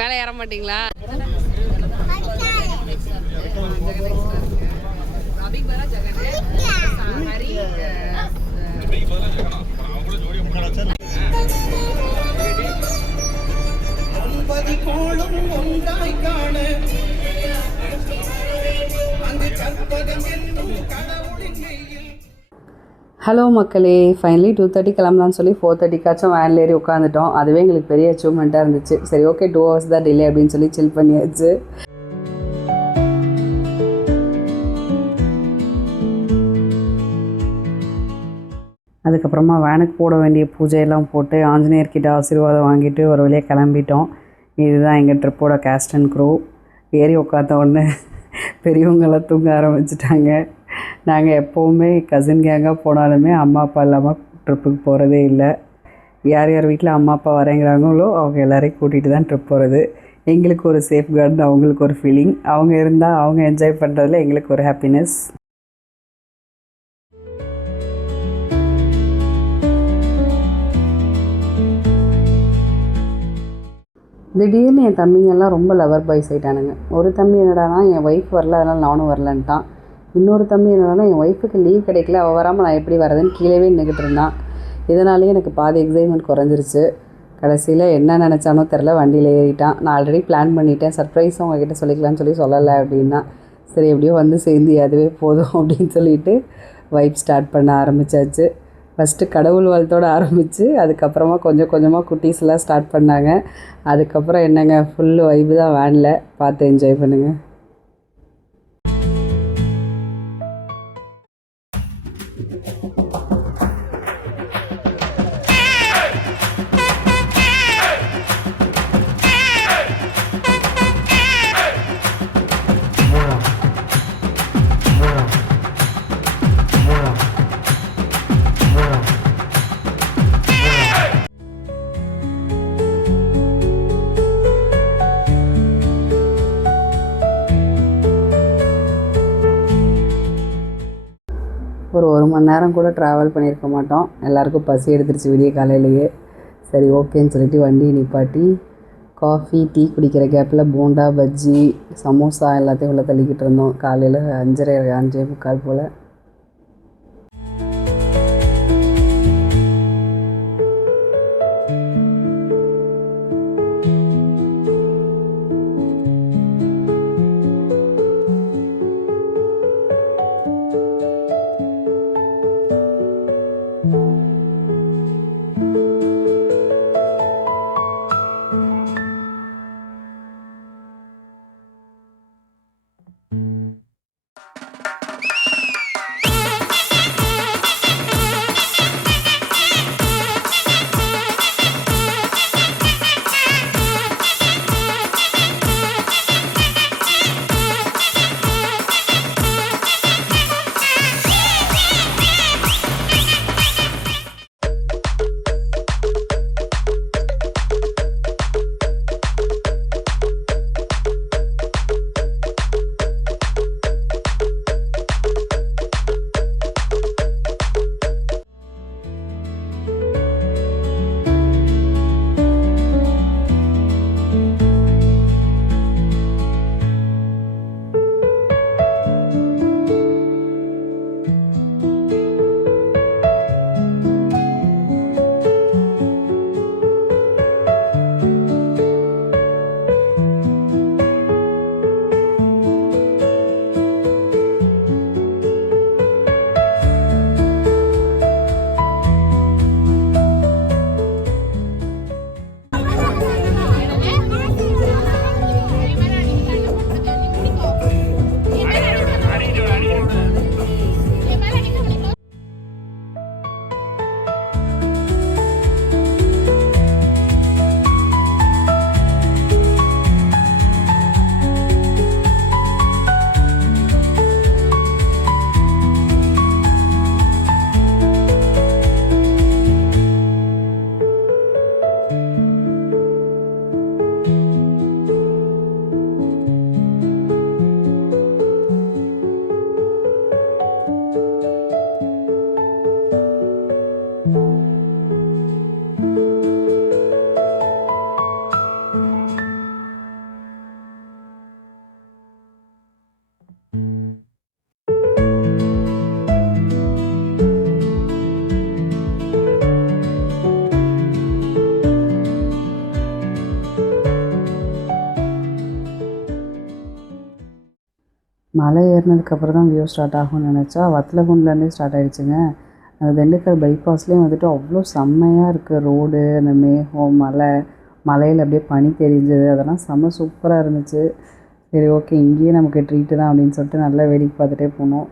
மேலே ஏற மாட்டீங்களா? ஹலோ மக்களே, ஃபைனலி 2:30 கிளம்பலான்னு சொல்லி 4:30காச்சும் வேனில் ஏறி உட்காந்துட்டோம். அதுவே எங்களுக்கு பெரிய அச்சீவ்மெண்ட்டாக இருந்துச்சு. சரி ஓகே 2 ஹவர்ஸ் தான் டிலே அப்படின்னு சொல்லி சில் பண்ணியாச்சு. அதுக்கப்புறமா வேனுக்கு போட வேண்டிய பூஜையெல்லாம் போட்டு ஆஞ்சநேயர்கிட்ட ஆசீர்வாதம் வாங்கிட்டு ஒரு வழியாக கிளம்பிட்டோம். இதுதான் எங்கள் ட்ரிப்போட கேஸ்ட் அண்ட் க்ரூ. ஏறி உட்காந்த உடனே பெரியவங்களாம் தூங்க ஆரம்பிச்சிட்டாங்க. நாங்கள் எப்போவுமே கசின் கேங்காக போனாலுமே அம்மா அப்பா இல்லாமல் ட்ரிப்புக்கு போகிறதே இல்லை. யார் யார் வீட்டில் அம்மா அப்பா வரேங்கிறாங்களோ அவங்க எல்லோரையும் கூட்டிகிட்டு தான் ட்ரிப் போகிறது. எங்களுக்கு ஒரு சேஃப் கார்டு, அவங்களுக்கு ஒரு ஃபீலிங். அவங்க இருந்தால் அவங்க என்ஜாய் பண்ணுறதுல எங்களுக்கு ஒரு ஹாப்பினஸ். திடீர்னு என் தம்பிங்கெல்லாம் ரொம்ப லவர் பாய்ஸ் ஆகிட்டானுங்க. ஒரு தம்பி என்னடானா என் ஒய்ஃப் வரல அதனால் நானும் வரலன்ட்டான். இன்னொரு தம்பி என்னடானா என் ஒய்ஃபுக்கு லீவ் கிடைக்கல, அவள் வராமல் நான் எப்படி வரதுன்னு கீழே நின்றுக்கிட்டு இருந்தான். இதனாலேயே எனக்கு பாதி எக்ஸைட்மெண்ட் குறைஞ்சிருச்சு. கடைசியில் என்ன நினச்சானோ தெரில, வண்டியில் ஏறிட்டான். நான் ஆல்ரெடி பிளான் பண்ணிட்டேன், சர்ப்ரைஸும் உங்ககிட்ட சொல்லிக்கலான்னு சொல்லலை அப்படின்னா. சரி எப்படியோ வந்து சேர்ந்து அதுவே போதும் அப்படின்னு சொல்லிட்டு வைப் ஸ்டார்ட் பண்ண ஆரம்பித்தாச்சு. ஃபஸ்ட்டு கடவுள் வாழ்த்தோடு ஆரம்பித்து அதுக்கப்புறமா கொஞ்சம் கொஞ்சமாக குட்டீஸ்லாம் ஸ்டார்ட் பண்ணாங்க. அதுக்கப்புறம் என்னங்க ஃபுல்லு வைப்பு தான் வேனில். பார்த்து என்ஜாய் பண்ணுங்கள். ஒரு மணி நேரம் கூட ட்ராவல் பண்ணியிருக்க மாட்டோம். எல்லாேருக்கும் பசி எடுத்துருச்சு விடிய காலையிலேயே. சரி ஓகேன்னு சொல்லிட்டு வண்டியை நிப்பாட்டி காஃபி டீ குடிக்கிற கேப்பில் போண்டா பஜ்ஜி சமோசா எல்லாத்தையும் உள்ளே தள்ளிக்கிட்டு இருந்தோம். காலையில் 5:30 போல். மலை ஏறினதுக்கப்புறம் தான் வியூ ஸ்டார்ட் ஆகும்னு நினச்சா வத்தலகுண்டுலேருந்தே ஸ்டார்ட் ஆகிடுச்சுங்க. அந்த திண்டுக்கல் பைபாஸ்லேயும் வந்துட்டு அவ்வளோ செம்மையாக இருக்குது ரோடு, அந்த மேகம், மலையில் அப்படியே பனி தெரிஞ்சது, அதெல்லாம் செம்ம சூப்பராக இருந்துச்சு. சரி ஓகே, இங்கேயே நமக்கு ட்ரீட்டு தான் அப்படின்னு சொல்லிட்டு நல்லா வேடிக்கை பார்த்துட்டே போனோம்.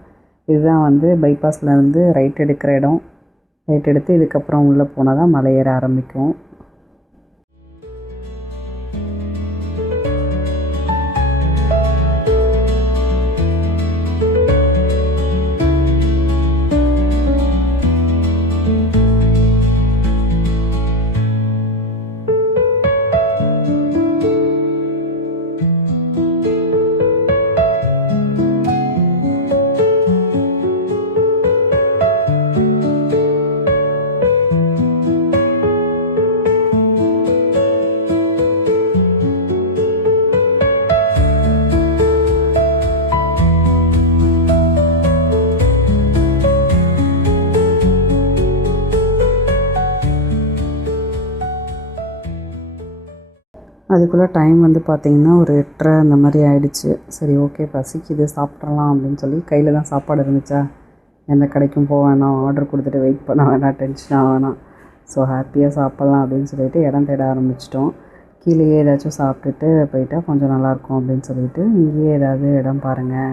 இதுதான் வந்து பைபாஸ்லேருந்து ரைட் எடுக்கிற இடம். ரைட் எடுத்து இதுக்கப்புறம் உள்ளே போனால் தான் மலை ஏற ஆரம்பிக்கும். அதுக்குள்ளே டைம் வந்து பார்த்திங்கன்னா ஒரு 8:30 அந்த மாதிரி ஆகிடுச்சு. சரி ஓகே, பசிக்குது சாப்பிட்றலாம் அப்படின்னு சொல்லி கையில் தான் சாப்பாடு இருந்துச்சா, எந்த கடைக்கும் போக வேணாம், ஆர்டர் கொடுத்துட்டு வெயிட் பண்ண வேணாம், டென்ஷனாக வேணாம், ஸோ ஹாப்பியாக சாப்பிட்லாம் அப்படின்னு சொல்லிட்டு இடம் தேட ஆரம்பிச்சிட்டோம். கீழேயே ஏதாச்சும் சாப்பிட்டுட்டு போயிட்டால் கொஞ்சம் நல்லாயிருக்கும் அப்படின்னு சொல்லிட்டு இங்கேயே ஏதாவது இடம் பாருங்கள்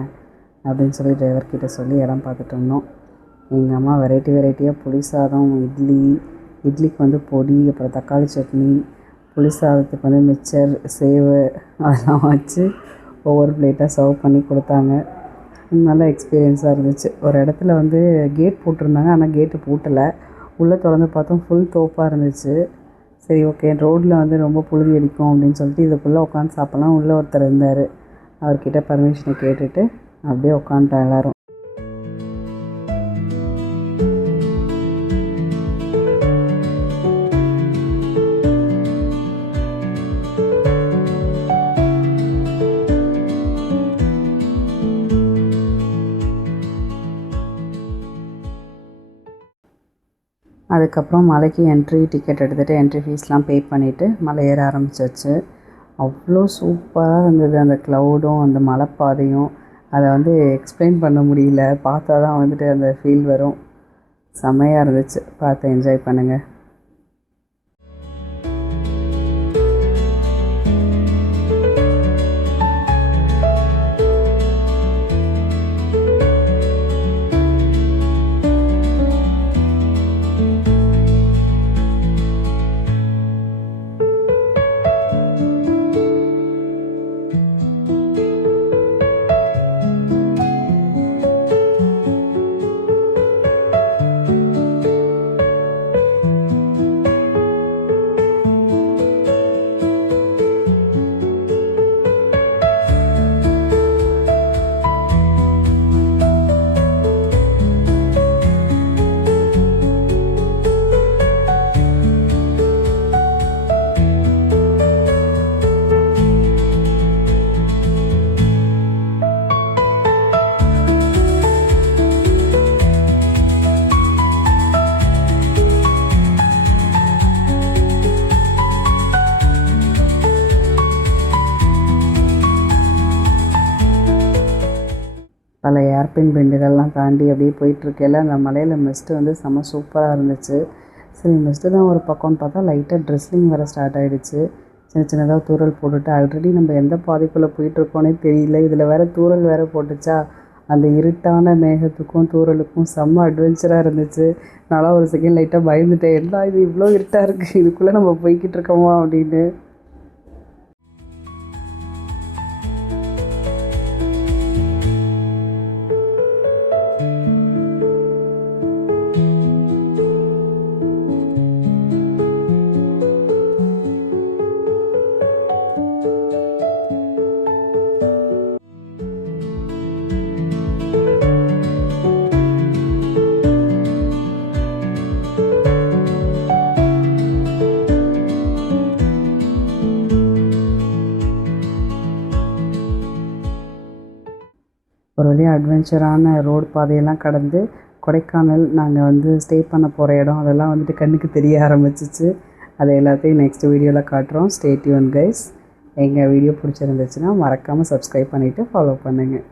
அப்படின்னு சொல்லி டிரைவர்கிட்ட சொல்லி இடம் பார்த்துட்டு இருந்தோம். எங்கள் அம்மா வெரைட்டியாக புளி சாதம், இட்லிக்கு வந்து பொடி, அப்புறம் தக்காளி சட்னி, புளி சாதத்துக்கு வந்து மிக்சர், சேவு அதெல்லாம் வச்சு ஒவ்வொரு பிளேட்டாக சர்வ் பண்ணி கொடுத்தாங்க. நல்ல எக்ஸ்பீரியன்ஸாக இருந்துச்சு. ஒரு இடத்துல வந்து கேட் போட்டிருந்தாங்க, ஆனால் கேட்டு பூட்டலை. உள்ளே திறந்து பார்த்தோம், ஃபுல் தோப்பாக இருந்துச்சு. சரி ஓகே, ரோட்டில் வந்து ரொம்ப புழுதி அடிக்கும் அப்படின்னு சொல்லிட்டு இதுக்குள்ளே உட்காந்து சாப்பிட்லாம். உள்ளே ஒருத்தர் இருந்தார், அவர்கிட்ட பர்மிஷனை கேட்டுட்டு அப்படியே உட்காந்துட்டோம் எல்லோரும். அதுக்கப்புறம் மலைக்கு என்ட்ரி டிக்கெட் எடுத்துகிட்டு என்ட்ரி ஃபீஸ்லாம் பே பண்ணிவிட்டு மலை ஏற ஆரம்பிச்சாச்சு. அவ்வளோ சூப்பராக இருந்தது அந்த க்ளவுடும் அந்த மலைப்பாதையும். அதை வந்து எக்ஸ்பிளைன் பண்ண முடியல, பார்த்தா தான் வந்துட்டு அந்த ஃபீல் வரும். செம்மையாக இருந்துச்சு, பார்த்து என்ஜாய் பண்ணுங்கள். பல ஏர்பின் பெண்டுகள்லாம் தாண்டி அப்படியே போயிட்டுருக்கையில் அந்த மலையில் மிஸ்ட்டு வந்து செம்ம சூப்பராக இருந்துச்சு. சரி மிஸ்ட்டு தான் ஒரு பக்கம்னு பார்த்தா லைட்டாக ட்ரெஸ்லிங் வேறு ஸ்டார்ட் ஆகிடுச்சு. சின்னதாக தூறல் போட்டுட்டு ஆல்ரெடி நம்ம எந்த பாதைக்குள்ளே போயிட்டுருக்கோன்னே தெரியல, இதில் வேறு தூறல் வேறு போட்டுச்சா, அந்த இருட்டான மேகத்துக்கும் தூறலுக்கும் செம்ம அட்வென்ச்சராக இருந்துச்சு. நான்லாம் ஒரு செகண்ட் லைட்டாக பயந்துட்டேன், எல்லாம் இது இவ்வளோ இருட்டாக இருக்குது, இதுக்குள்ளே நம்ம போய்கிட்டு இருக்கோமா அப்படின்னு. ஒரு வழியாக அட்வென்ச்சரான ரோடு பாதையெல்லாம் கடந்து கொடைக்கானல் நாங்கள் வந்து ஸ்டே பண்ண போகிற இடம் அதெல்லாம் வந்துட்டு கண்ணுக்கு தெரிய ஆரம்பிச்சிச்சு. அதை எல்லாத்தையும் நெக்ஸ்ட் வீடியோவில் காட்டுறோம். Stay tune guys. எங்கள் வீடியோ பிடிச்சிருந்துச்சுன்னா மறக்காமல் சப்ஸ்கிரைப் பண்ணிவிட்டு ஃபாலோ பண்ணுங்கள்.